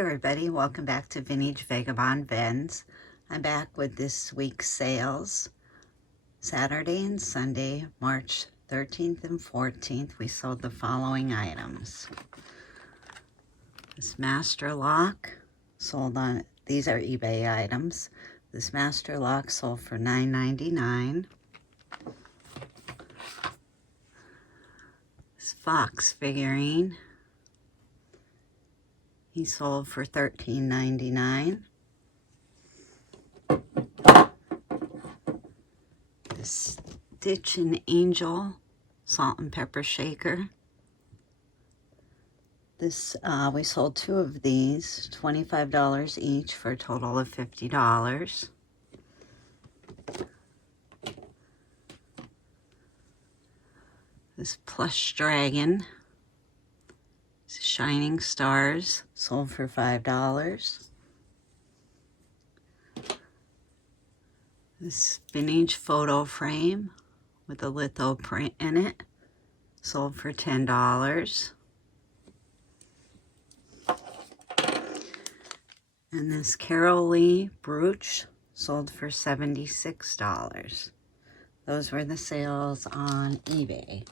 everybody, welcome back to Vintage Vagabond Vends. I'm back with this week's sales. Saturday and Sunday, March 13th and 14th, we sold the following items. This master lock sold on, these are eBay items. This master lock sold for $9.99. This fox figurine, he sold for $13.99. This Stitch and Angel salt and pepper shaker. This we sold two of these, $25 each for a total of $50. This plush dragon, Shining Stars, sold for $5. This vintage photo frame with a litho print in it, sold for $10. And this Carol Lee brooch sold for $76. Those were the sales on eBay.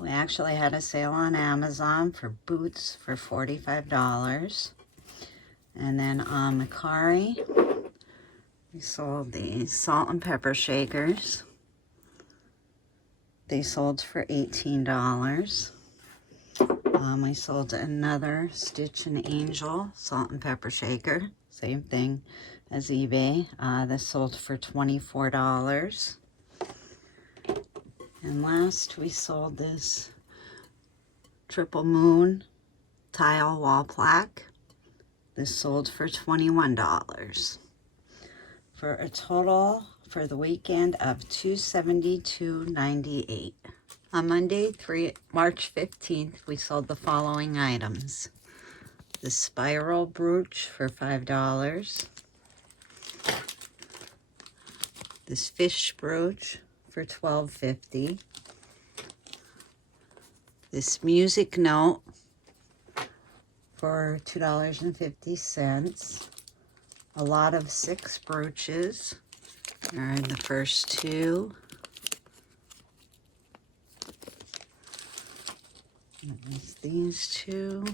We actually had a sale on Amazon for boots for $45. And then on Mercari, we sold these salt and pepper shakers. They sold for $18. We sold another Stitch and Angel salt and pepper shaker. Same thing as eBay. This sold for $24. And last, we sold this Triple Moon tile wall plaque. This sold for $21. For a total for the weekend of $272.98. On Monday, March 15th, we sold the following items. The spiral brooch for $5. This fish brooch for $12.50. This music note for $2.50. A lot of 6 brooches. There are the first two. And there's these two.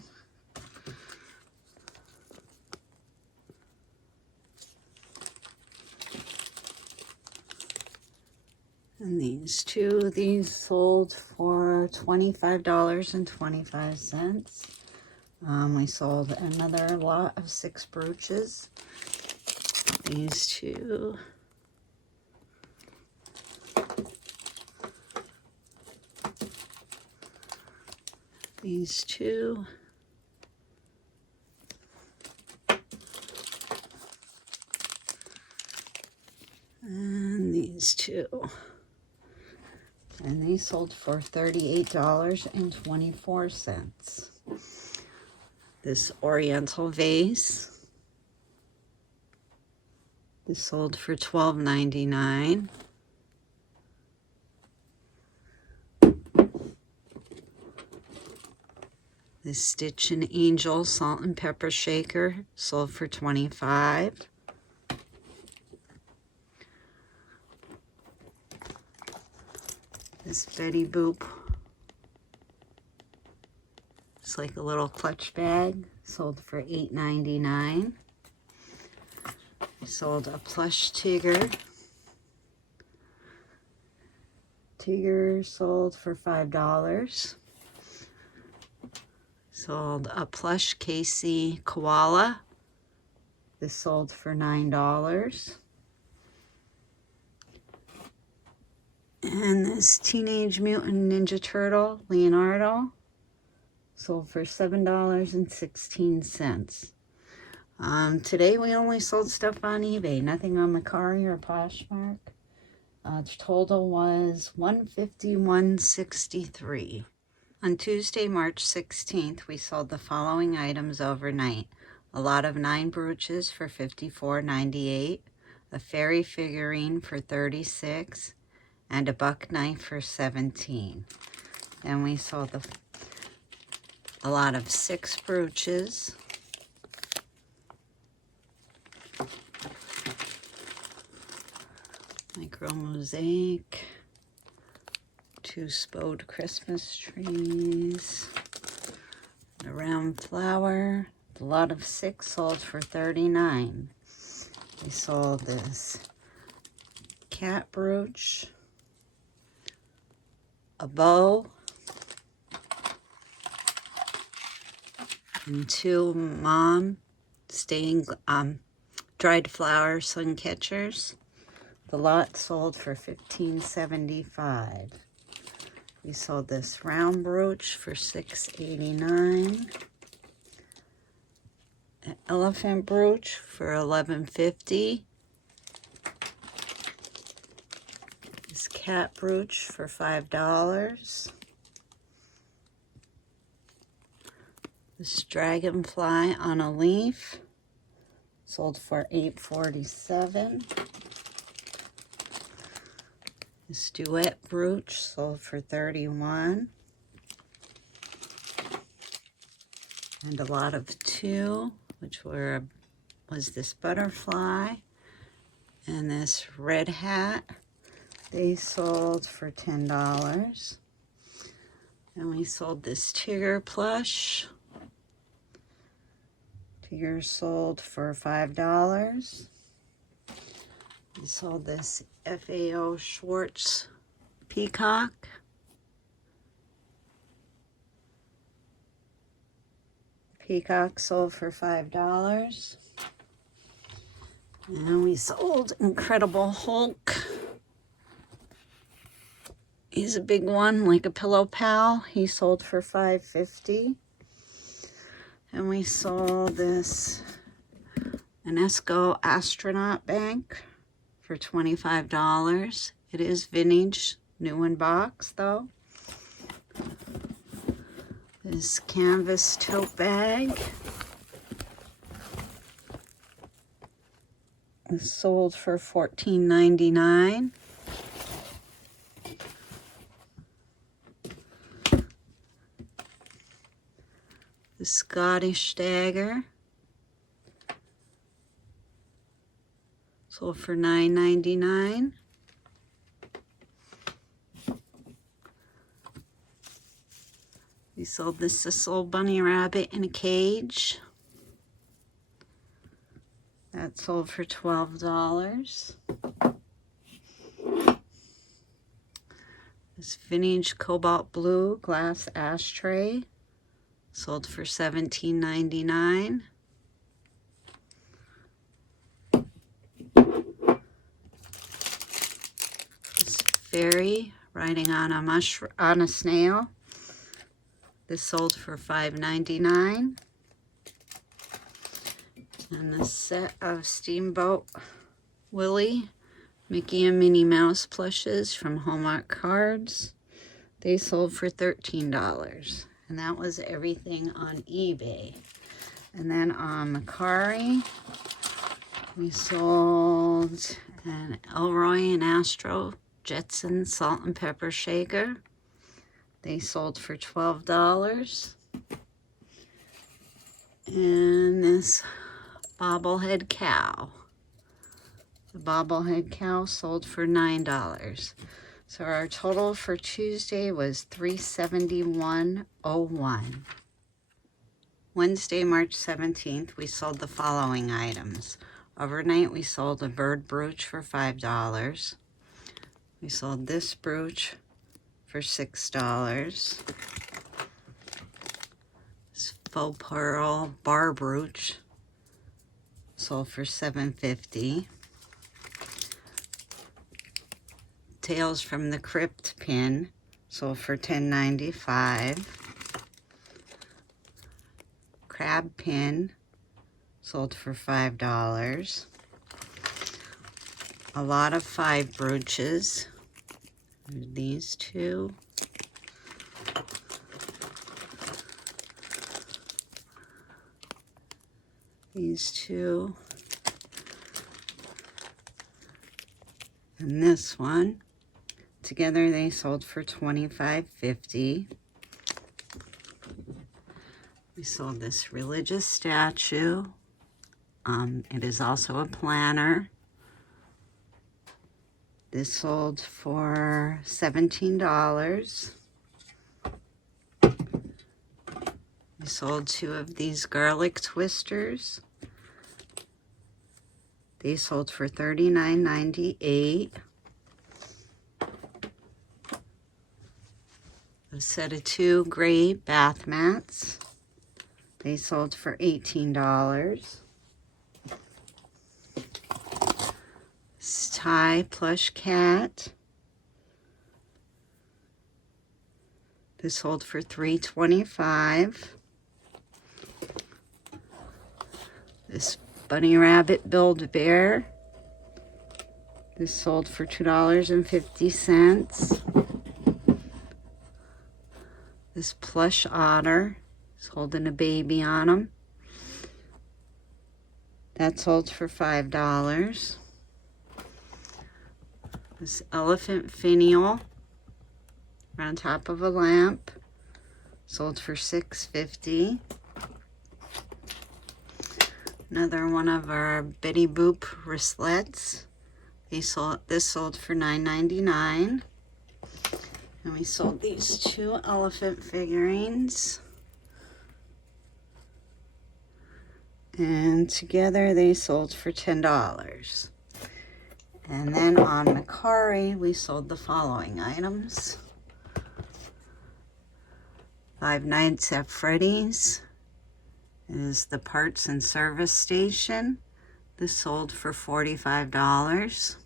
And these two, these sold for $25.25. We sold another lot of 6 brooches. These two. These two. And these two. And they sold for $38.24. This Oriental vase. This sold for $12.99. This Stitch and Angel salt and pepper shaker sold for $25. This Betty Boop, it's like a little clutch bag, sold for $8.99. We sold a plush Tigger. Tigger sold for $5. Sold a plush Casey koala. This sold for $9. And this Teenage Mutant Ninja Turtle Leonardo sold for $7.16. Today we only sold stuff on eBay, nothing on Mercari or Poshmark. The total was $151.63. On Tuesday, March 16th, we sold the following items overnight. A lot of 9 brooches for $54.98, a fairy figurine for $36, and a buck knife for $17. Then we sold the A lot of 6 brooches. Micro mosaic. 2 spode Christmas trees. A round flower. A lot of 6 sold for $39. We sold this cat brooch, a bow, and 2 mom dried flower sun catchers. The lot sold for $15.75. We sold this round brooch for $6.89. An elephant brooch for $11.50. This cat brooch for $5. This dragonfly on a leaf sold for $8.47. This duet brooch sold for $31. And a lot of 2, which was this butterfly and this red hat. They sold for $10. And we sold this Tigger plush. Tigger sold for $5. We sold this FAO Schwartz peacock. Peacock sold for $5. And we sold Incredible Hulk. He's a big one, like a pillow pal. He sold for $5.50. And we sold this UNESCO astronaut bank for $25. It is vintage, new in box though. This canvas tote bag is sold for $14.99. The Scottish dagger sold for $9.99. We sold the Sisal bunny rabbit in a cage. That sold for $12. This vintage cobalt blue glass ashtray sold for $17.99. This fairy riding on a snail. This sold for $5.99. And the set of Steamboat Willie Mickey and Minnie Mouse plushes from Hallmark Cards. They sold for $13. And that was everything on eBay. And then on Mercari, we sold an Elroy and Astro Jetson salt and pepper shaker. They sold for $12. And this bobblehead cow. The bobblehead cow sold for $9. So our total for Tuesday was $371.01. Wednesday, March 17th, we sold the following items. Overnight, we sold a bird brooch for $5. We sold this brooch for $6. This faux pearl bar brooch sold for $7.50. Tales from the Crypt pin sold for $10.95. Crab pin sold for $5. A lot of 5 brooches. These 2. These 2. And this one. Together they sold for $25.50. We sold this religious statue. It is also a planner. This sold for $17. We sold 2 of these garlic twisters. They sold for $39.98. A set of 2 gray bath mats. They sold for $18. This Thai plush cat. This sold for $3.25. This bunny rabbit Build-A-Bear. This sold for $2.50. This plush otter is holding a baby on him. That sold for $5. This elephant finial on top of a lamp sold for $6.50. Another one of our Betty Boop wristlets. This sold for $9.99. And we sold these 2 elephant figurines. And together they sold for $10. And then on Mercari, we sold the following items. Five Nights at Freddy's is the parts and service station. This sold for $45.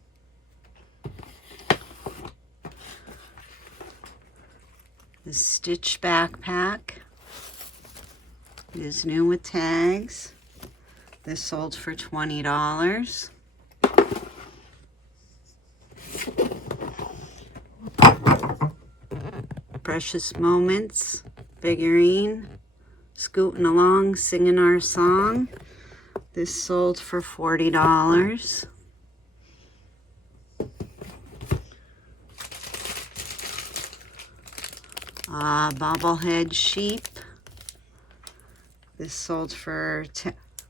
This Stitch backpack is new with tags. This sold for $20. Precious Moments figurine, scooting along, singing our song. This sold for $40. Bobblehead sheep. This sold for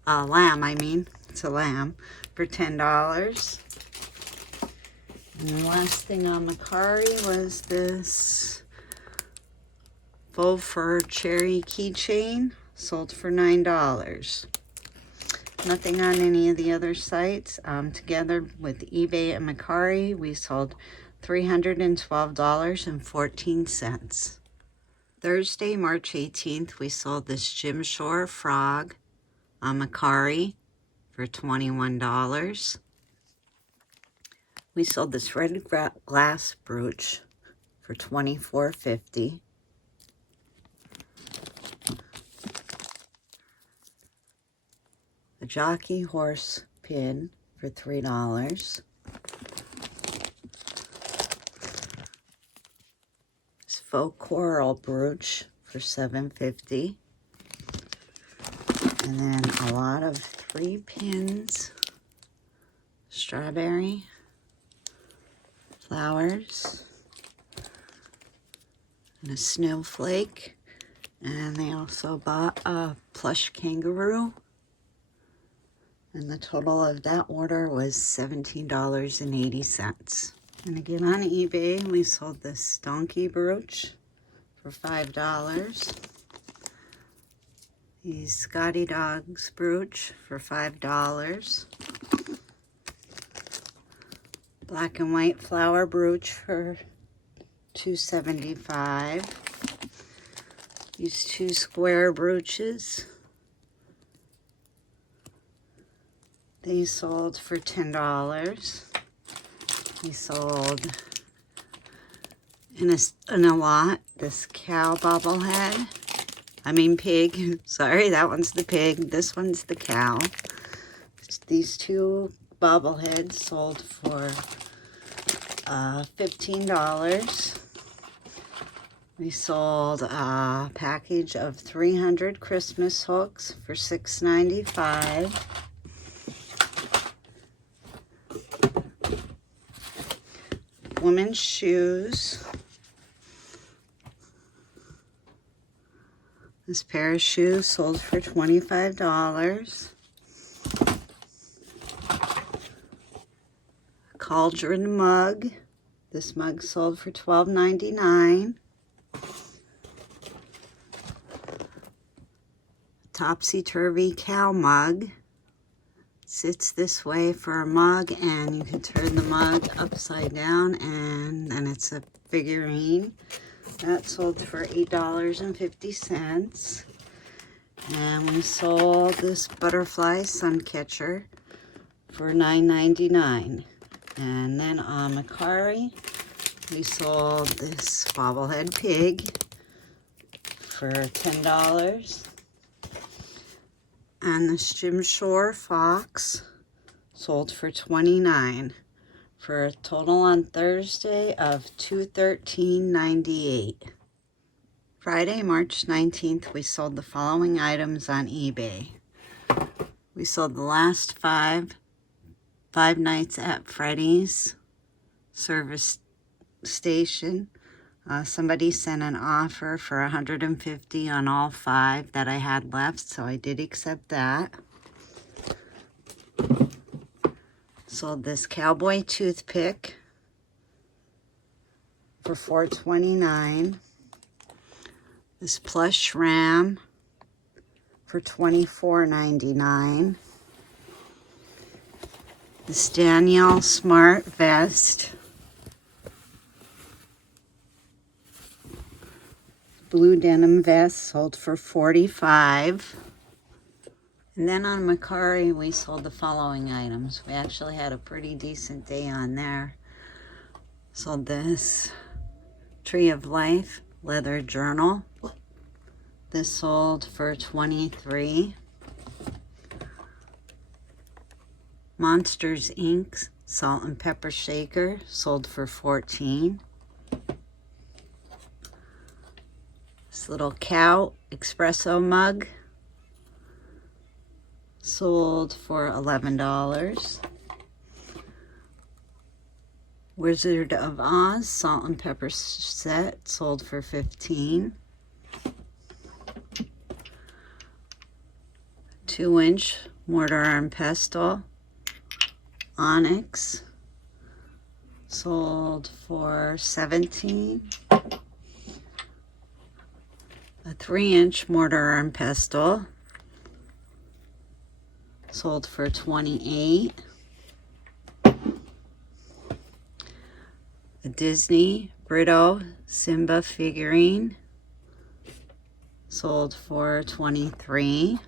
lamb, I mean. It's a lamb for $10. And the last thing on Mercari was this faux fur cherry keychain, sold for $9. Nothing on any of the other sites. Together with eBay and Mercari, we sold $312.14. Thursday, March 18th, we sold this Jim Shore frog on Mercari for $21. We sold this red glass brooch for $24.50. A jockey horse pin for $3. This faux coral brooch for $7.50. And then a lot of 3 pins, strawberry, flowers, and a snowflake. And they also bought a plush kangaroo. And the total of that order was $17.80. And again on eBay, we sold this donkey brooch for $5. The Scotty Dogs brooch for $5. Black and white flower brooch for $2.75. These 2 square brooches, they sold for $10. We sold in a lot this cow bobblehead. I mean pig. Sorry, that one's the pig. This one's the cow. These 2 bobbleheads sold for $15. We sold a package of 300 Christmas hooks for $6.95. Women's shoes This pair of shoes sold for $25. Cauldron mug. This mug sold for $12.99. Topsy-turvy cow mug. Sits this way for a mug, and you can turn the mug upside down, and then it's a figurine. That sold for $8.50. And we sold this butterfly sun catcher for $9.99. And then on Mercari, we sold this bobblehead pig for $10. And this Jim Shore fox sold for $29, for a total on Thursday of $213.98. Friday, March 19th, we sold the following items on eBay. We sold the last five Nights at Freddy's service station. Somebody sent an offer for $150 on all 5 that I had left, so I did accept that. Sold this cowboy toothpick for $4.29. This plush ram for $24.99. This Danielle Smart vest, blue denim vest, sold for $45. And then on Mercari, we sold the following items. We actually had a pretty decent day on there. Sold this Tree of Life leather journal. This sold for $23. Monsters Inc. salt and pepper shaker sold for $14. This little cow espresso mug sold for $11. Wizard of Oz salt and pepper set sold for $15. 2-inch mortar and pestle onyx sold for $17. A 3-inch mortar and pestle sold for $28. A Disney Brito Simba figurine sold for $23.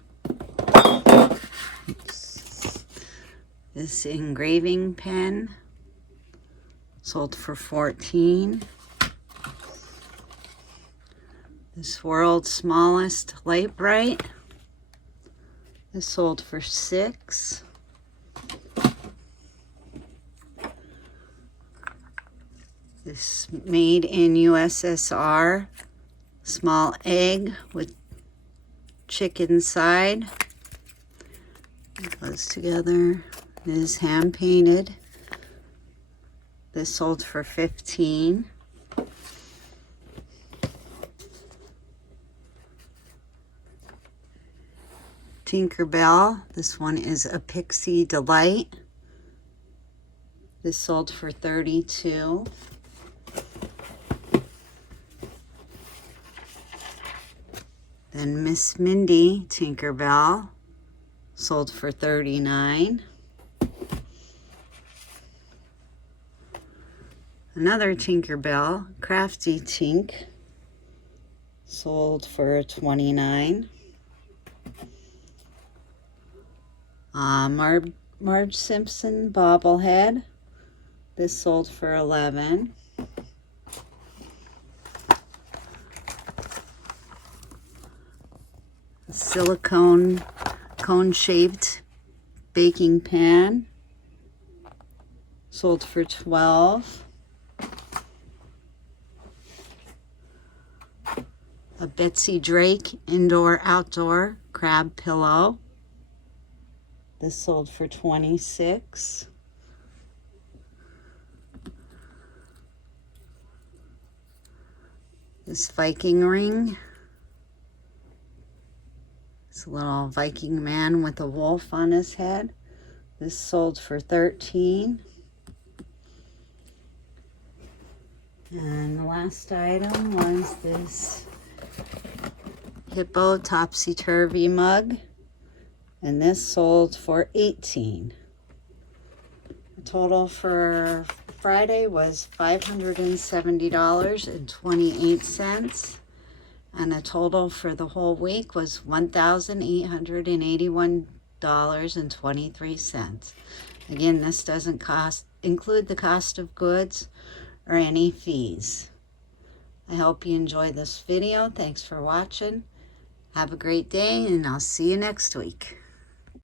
This engraving pen sold for $14. This world's smallest light bright, this sold for $6. This made in USSR small egg with chick inside. It goes together. It is hand painted. This sold for $15. Tinkerbell. This one is a Pixie Delight. This sold for $32. Then Miss Mindy Tinkerbell sold for $39. Another Tinkerbell, Crafty Tink, sold for $29. Marge Simpson bobblehead. This sold for $11. Silicone cone-shaped baking pan sold for $12. A Betsy Drake indoor-outdoor crab pillow. This sold for $26. This Viking ring It's a little Viking man with a wolf on his head. This sold for $13. And the last item was this hippo topsy-turvy mug. And this sold for $18. The total for Friday was $570.28. And the total for the whole week was $1,881.23. Again, this doesn't include the cost of goods or any fees. I hope you enjoyed this video. Thanks for watching. Have a great day, and I'll see you next week.